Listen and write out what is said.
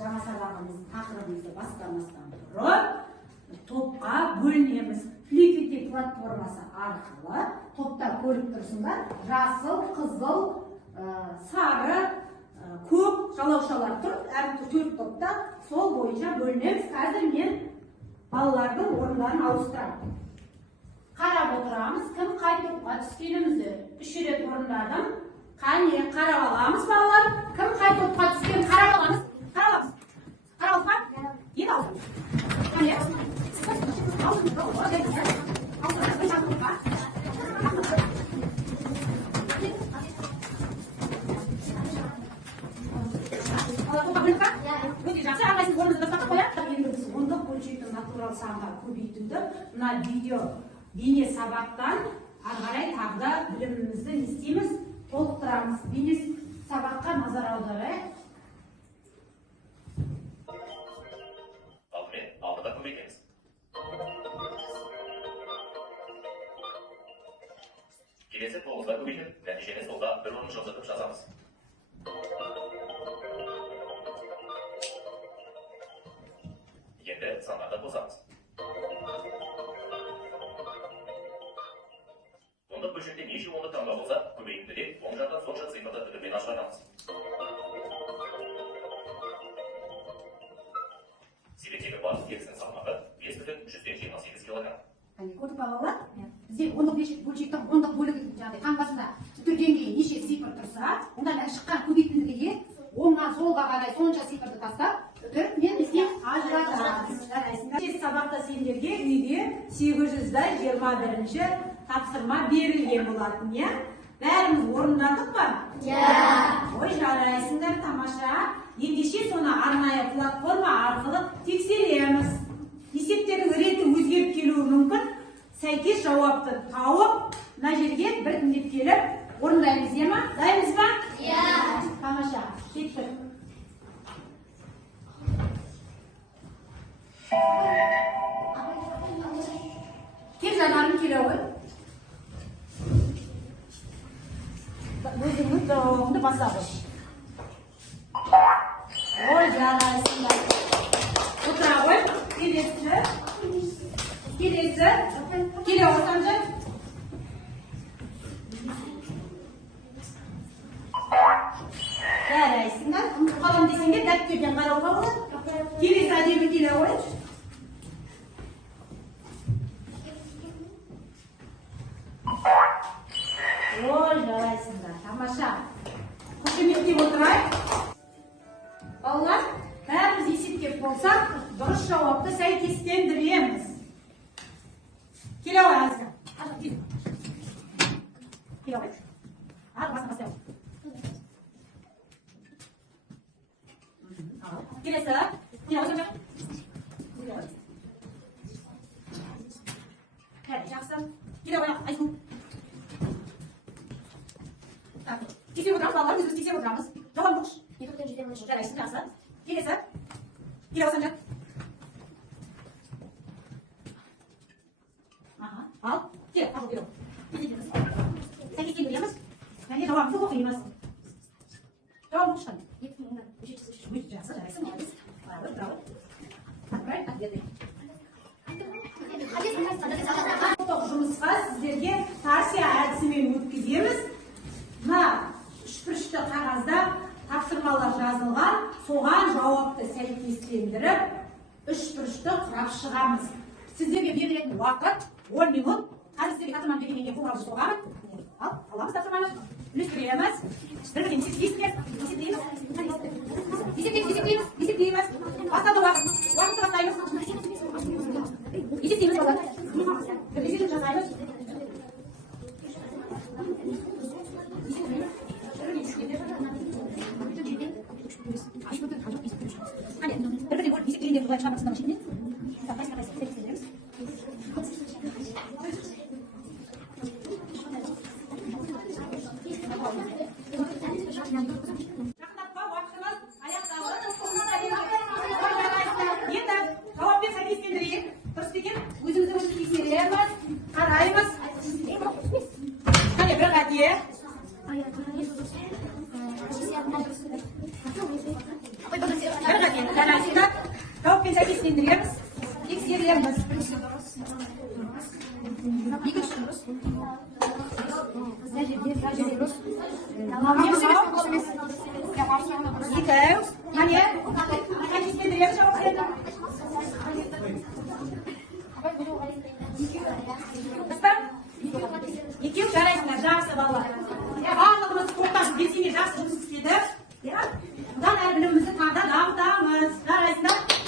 Жаңа сабағымыздың тақырыбымызды бастамастан тұрып топқа бөлінеміз. Флиппити платформасы арқылы топта көріп тұрсыңдар, жасыл, қызыл, сары, көк жалаушалар тұр. Әрбір 4 топта сол бойынша бөлінеміз. Қазір мен балалардың орындарын ауыстырамын. Қарап отырамыз, кім қай топқа түскенімізді 3 рет орындадым. Қане қарап аламыз балалар, кім қай топқа түскен қарап аламыз. Қарап ба? Енді аламыз. Қане? Ондық бөлшектің натурал санға көбейтуді мына видео бейне сабақтан ары қарай тағы да білімімізді не істейміз, толықтырамыз. Бейне сабаққа назар аударайық. Алдымен алдыда көбейтеміз. Келесі 9-да көбейтіп, нәтижені солда бір орын жылжытып жазамыз. Енді санарды қосамыз. Ондық бөлшекте неше ондық таңба болса, көбейтіндіде оң жақтан сол жақ цифрды үтірмен ажыратамыз. Себеттегі барлық тегістің салмағы 5,128 килограмм. Көрдік балалар, бізде ондық бөлшектің ондық бөлігі таңбасында үтірден кейін неше цифр тұрса, онда шыққан көбейтіндіге оңнан солға қарай сонша цифрды тастап, үтір мен бізге ажыратамыз. Сабақта сендерге үйге 821-ші тапсырма берілген болатын, иә? Бәріміз орындадық па? Ой, жарайсыңдар, тамаша. Ендеше соны арнайы платформа арқылы тексереміз. Есептердің реті өзгеріп келуі мүмкін. Сәйкес жауапты тауып, мына жерге біртіндеп келіп орындаймыз, е ма? Дайынбыз ба? Тамаша, кеттік. Кел жанарым, келе ғой. Өзіңнің доғыңды баса ғой. Ой, жарайсыңдар. Отыра ғой. Келесі. Келе отырсам жай. Жарайсыңдар. Қалам десеңге дәптерден қарауға болады. Келесі әдемі келе ғой. Ой, жарайсыңдар. Тамаша. Қошеметтеп отырайық. Балалар, бәріміз есептеп болсақ, дұрыс жауапты сәйкестендіреміз. Келе ғой, Азға. Келе ғой. Ағы басына бастайық. Келесі. Келе ғой, жақсы. Жақсы. Келе ғой, Айсу. Тексеріп отырамыз, балалар, өзіміз тексеріп отырамыз. Жауап бұқш. Жарайсың, жақсы. Келесі. Келе осам жат. Ал. Кел, ал келе. Сәйкес келдіреміз. Және жауабымызды оқимыз. Жауап бұқштан. Жақсы, жарайсың. Браво. Отправь ответы. Жұмысқа сіздерге тарсия әдісімен өткіземіз. Мына үшбұрышты қағазда тапсырмалар жазылған, соған жауапты сәйкестендіріп, үшбұрышты құрап шығамыз. Сіздерге берілетін уақыт 10 минут. Қазір сіздерге тапсырманы бергеннен кейін қоңырауды соғамыз. Ал, аламыз тапсырманы. Үлестіреміз. Бір-бірден есептейміз. Басталды уақыт. Уақытты бастаймыз. Есептейміз балалар. Бірлесетін жасаймыз. Bir-birden bir şekilde buraya çıkarmak istedim şimdi. Жақындатпа, уақытымыз аяқталды. Енді жауап көреміз, қараймыз. Қане бір әдейі. Бір әдейі. Жанасында тауықпен сәйкестендіреміз. Тексереміз. Екінші дұрыс. Екеу. Қане? Сәйкестендіреміз жауапты. Екеу жарайсыңдар, жақсы балалар. Барлығымыз тоқташып белсене жақсы жұмыс істеді. Бұдан әрбірімізді тағы да дамытамыз. Жарайсыңдар.